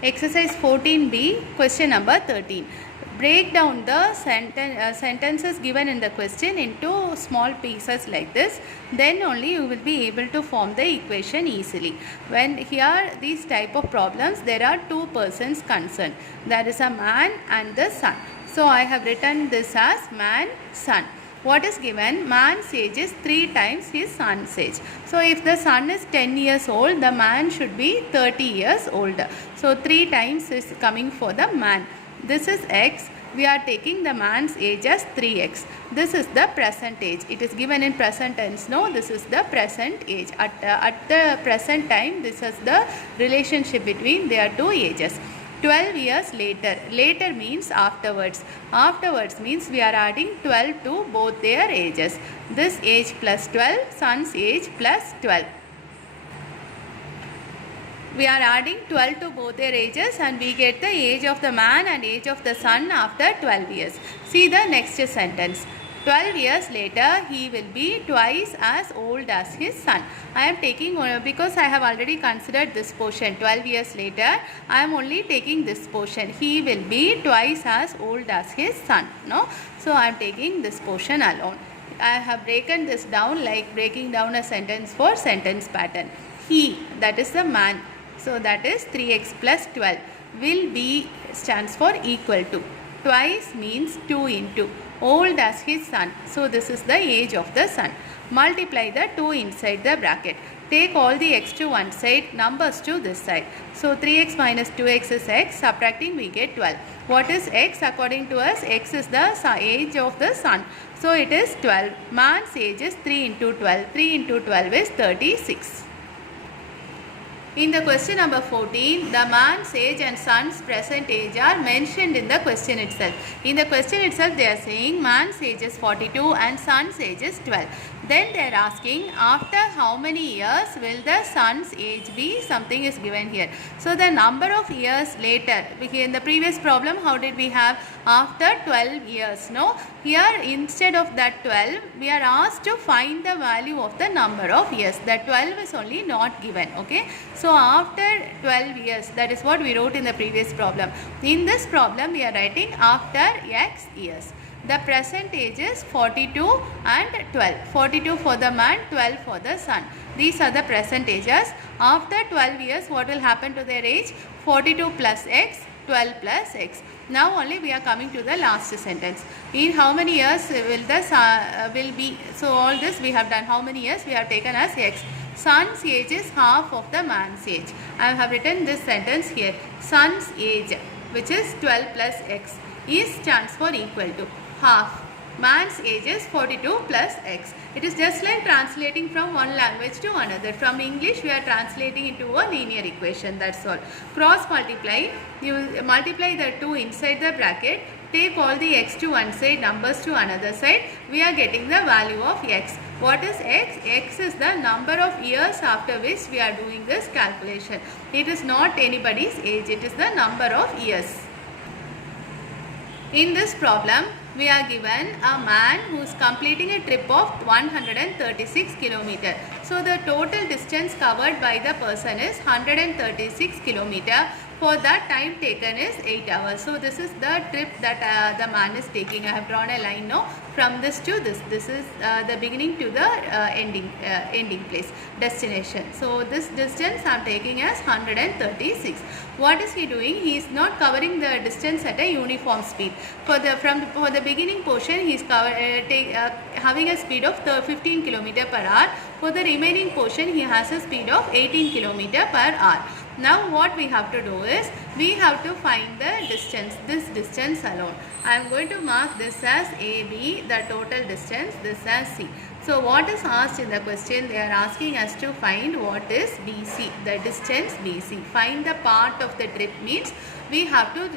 Exercise 14B, question number 13. Break down the sentences given in the question into small pieces like this. Then only you will be able to form the equation easily. When here these type of problems, there are two persons concerned. There is a man and the son. So I have written this as man, son. What is given? Man's age is 3 times his son's age. So if the son is 10 years old, the man should be 30 years old. So 3 times is coming for the man. This is x. We are taking the man's age as 3x. This is the present age. It is given in present tense. No, this is the present age. At the present time, this is the relationship between their two ages. 12 years later. Later means afterwards. Afterwards means we are adding 12 to both their ages. This age plus 12, son's age plus 12. We are adding 12 to both their ages and we get the age of the man and age of the son after 12 years. See the next sentence. 12 years later, he will be twice as old as his son. I am taking, because I have already considered this portion, 12 years later, I am only taking this portion. He will be twice as old as his son. No? So, I am taking this portion alone. I have broken this down like breaking down a sentence for sentence pattern. He, that is the man. So, that is 3x plus 12. Will be stands for equal to. Twice means 2 into. Old as his son. So this is the age of the son. Multiply the 2 inside the bracket. Take all the x to one side, numbers to this side. So 3x minus 2x is x. Subtracting we get 12. What is x? According to us, x is the age of the son. So it is 12. Man's age is 3 into 12. 3 into 12 is 36. In the question number 14, the man's age and son's present age are mentioned in the question itself. In the question itself, they are saying man's age is 42 and son's age is 12. Then they are asking after how many years will the son's age be? Something is given here. So the number of years later, in the previous problem, how did we have? After 12 years. No? Here instead of that 12, we are asked to find the value of the number of years. The 12 is only not given. Okay. So after 12 years, that is what we wrote in the previous problem. In this problem, we are writing after x years. The present age is 42 and 12. 42 for the man, 12 for the son. These are the present ages. After 12 years, what will happen to their age? 42 plus x, 12 plus x. Now only we are coming to the last sentence. In how many years will the will be? So all this we have done. How many years we have taken as x? Son's age is half of the man's age. I have written this sentence here. Son's age, which is 12 plus x, is stands for equal to half. Man's age is 42 plus x. It is just like translating from one language to another. From English, we are translating into a linear equation. That's all. Cross multiply. You multiply the 2 inside the bracket. Take all the x to one side, numbers to another side. We are getting the value of x. What is x? X is the number of years after which we are doing this calculation. It is not anybody's age. It is the number of years. In this problem, we are given a man who is completing a trip of 136 km. So the total distance covered by the person is 136 km. For that, time taken is 8 hours. So this is the trip that the man is taking. I have drawn a line now from this to this. This is the beginning to the ending place, destination. So this distance I am taking as 136. What is he doing? He is not covering the distance at a uniform speed. For the beginning portion, he is having a speed of 15 km per hour. For the remaining portion, he has a speed of 18 km per hour. Now what we have to do is, we have to find the distance, this distance alone. I am going to mark this as AB, the total distance, this as C. So what is asked in the question? They are asking us to find what is BC, the distance BC. Find the part of the trip means we have to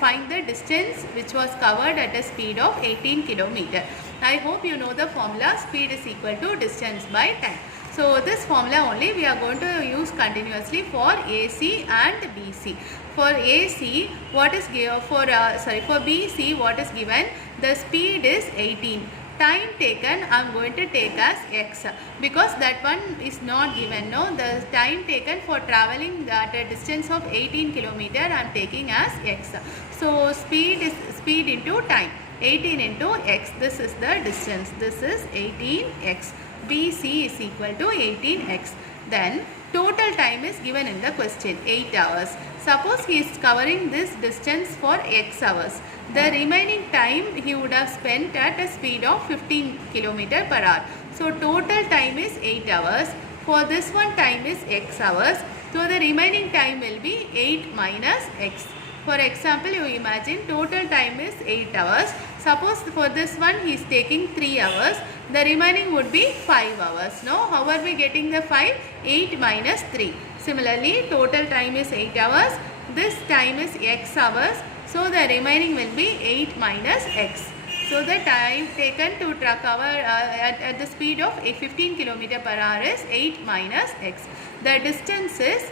find the distance which was covered at a speed of 18 km. I hope you know the formula. Speed is equal to distance by time. So this formula only we are going to use continuously for AC and BC. For AC, what is given for BC? What is given? The speed is 18. time taken I am going to take as x, because that one is not given. No, the time taken for traveling at a distance of 18 kilometer I am taking as x. So speed is speed into time. 18 into x, this is the distance. This is 18x. BC is equal to 18x. Then total time is given in the question, 8 hours. Suppose he is covering this distance for x hours. The remaining time he would have spent at a speed of 15 km per hour. So total time is 8 hours. For this one time is x hours. So the remaining time will be 8 minus x. For example, you imagine total time is 8 hours. Suppose for this one he is taking 3 hours. The remaining would be 5 hours. Now, how are we getting the 5? 8 minus 3. Similarly, total time is 8 hours. This time is x hours. So, the remaining will be 8 minus x. So, the time taken to cover at the speed of 15 km per hour is 8 minus x. The distance is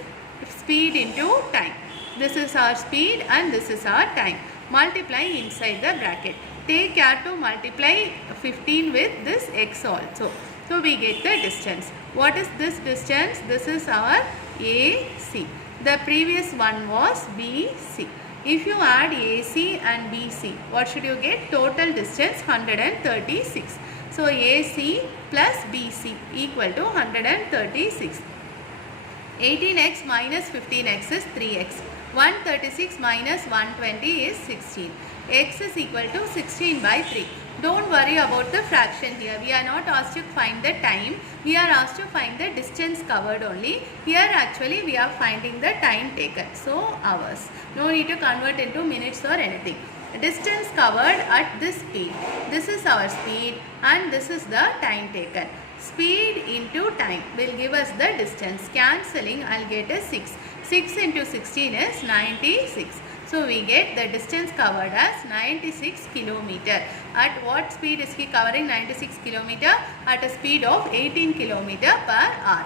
speed into time. This is our speed and this is our time. Multiply inside the bracket. Take care to multiply 15 with this x also. So, we get the distance. What is this distance? This is our AC. The previous one was BC. If you add AC and BC, what should you get? Total distance 136. So, AC plus BC equal to 136. 18x minus 15x is 3x. 136 minus 120 is 16. X is equal to 16 by 3. Don't worry about the fraction here. We are not asked to find the time. We are asked to find the distance covered only. Here actually we are finding the time taken. So hours. No need to convert into minutes or anything. Distance covered at this speed. This is our speed and this is the time taken. Speed into time will give us the distance. Cancelling, I will get a 6. 6 into 16 is 96. So, we get the distance covered as 96 km. At what speed is he covering 96 km? At a speed of 18 km per hour.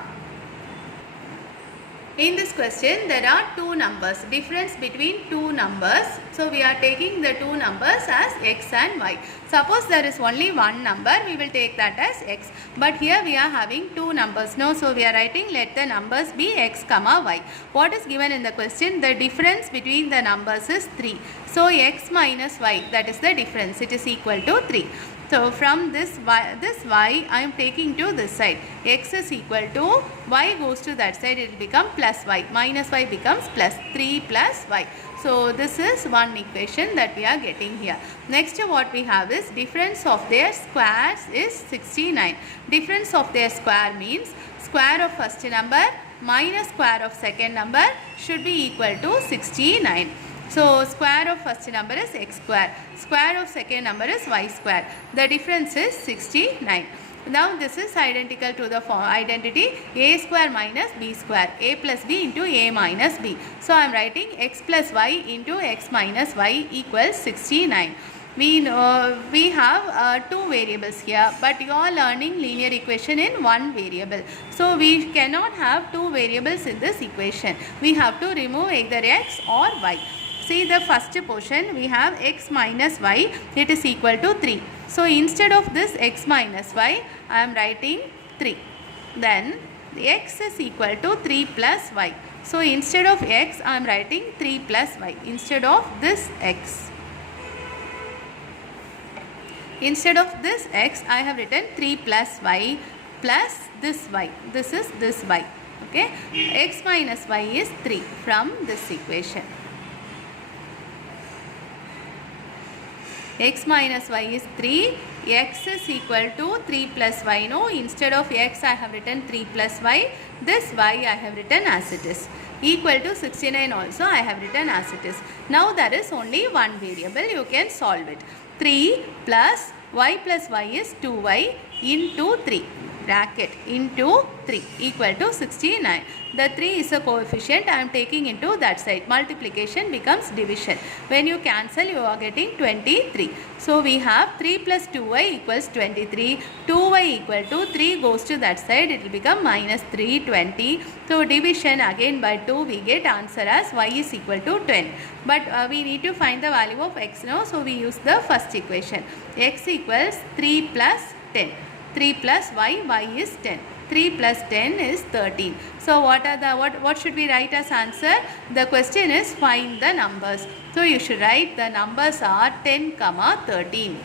In this question, there are two numbers, difference between two numbers. So, we are taking the two numbers as x and y. Suppose there is only one number, we will take that as x. But here we are having two numbers. No, so we are writing let the numbers be x comma y. What is given in the question? The difference between the numbers is 3. So, x minus y, that is the difference. It is equal to 3. So, from this y I am taking to this side. X is equal to y goes to that side, it will become plus y. Minus y becomes plus 3 plus y. So, this is one equation that we are getting here. Next what we have is difference of their squares is 69. Difference of their square means square of first number minus square of second number should be equal to 69. So, square of first number is x square. Square of second number is y square. The difference is 69. Now, this is identical to the identity a square minus b square. A plus b into a minus b. So, I am writing x plus y into x minus y equals 69. We have two variables here, but you are learning linear equation in one variable. So, we cannot have two variables in this equation. We have to remove either x or y. See the first portion, we have x minus y, it is equal to 3. So, instead of this x minus y, I am writing 3. Then, x is equal to 3 plus y. So, instead of x, I am writing 3 plus y. Instead of this x. Instead of this x, I have written 3 plus y plus this y. This is this y. Okay. X minus y is 3 from this equation. X minus y is 3, x is equal to 3 plus y. No, instead of x I have written 3 plus y, this y I have written as it is. Equal to 69 also I have written as it is. Now there is only one variable, you can solve it. 3 plus y is 2y into 3. bracket into 3 equal to 69. The 3 is a coefficient. I am taking into that side. Multiplication becomes division. When you cancel, you are getting 23. So we have 3 plus 2y equals 23. 2y equal to 3 goes to that side. It will become minus 320. So division again by 2, we get answer as y is equal to 10. But we need to find the value of x now. So we use the first equation. X equals 3 plus 10. 3 plus y is 10. 3 plus 10 is 13. So what should we write as answer? The question is find the numbers. So you should write the numbers are 10, 13.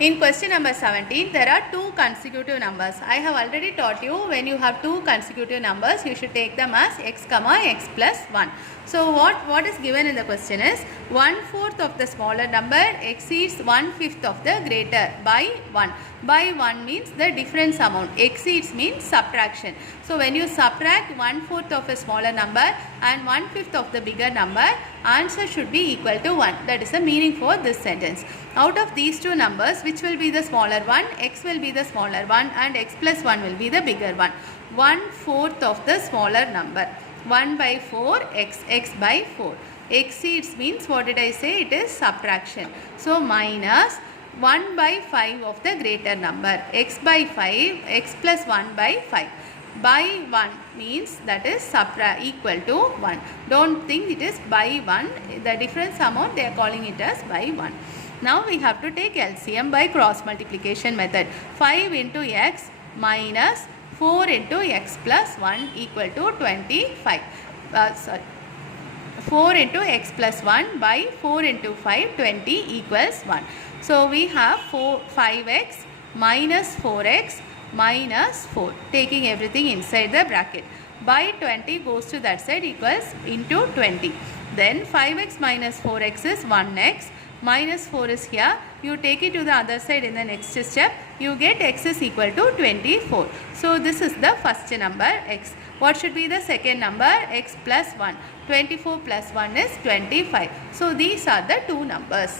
In question number 17, there are two consecutive numbers. I have already taught you when you have two consecutive numbers, you should take them as x, x plus 1. So what is given in the question is 1/4 of the smaller number exceeds 1/5 of the greater by 1. By 1 means the difference amount. Exceeds means subtraction. So when you subtract 1/4 of a smaller number and 1/5 of the bigger number, answer should be equal to 1. That is the meaning for this sentence. Out of these two numbers, which will be the smaller one? X will be the smaller one and x plus 1 will be the bigger one. 1/4 of the smaller number. 1 by 4 x by 4. Exceeds means what did I say? It is subtraction. So minus 1 by 5 of the greater number. X by 5, x plus 1 by 5. By 1 means that is equal to 1. Don't think it is by 1. The difference amount they are calling it as by 1. Now we have to take LCM by cross multiplication method. 5 into x minus 4 into x plus 1 equal to 25. 4 into x plus 1 by 4 into 5, 20 equals 1. So we have 5x minus 4x minus 4. Taking everything inside the bracket. By 20 goes to that side equals into 20. Then 5x minus 4x is 1x. Minus 4 is here. You take it to the other side in the next step. You get x is equal to 24. So this is the first number x. What should be the second number? X plus 1. 24 plus 1 is 25. So these are the two numbers.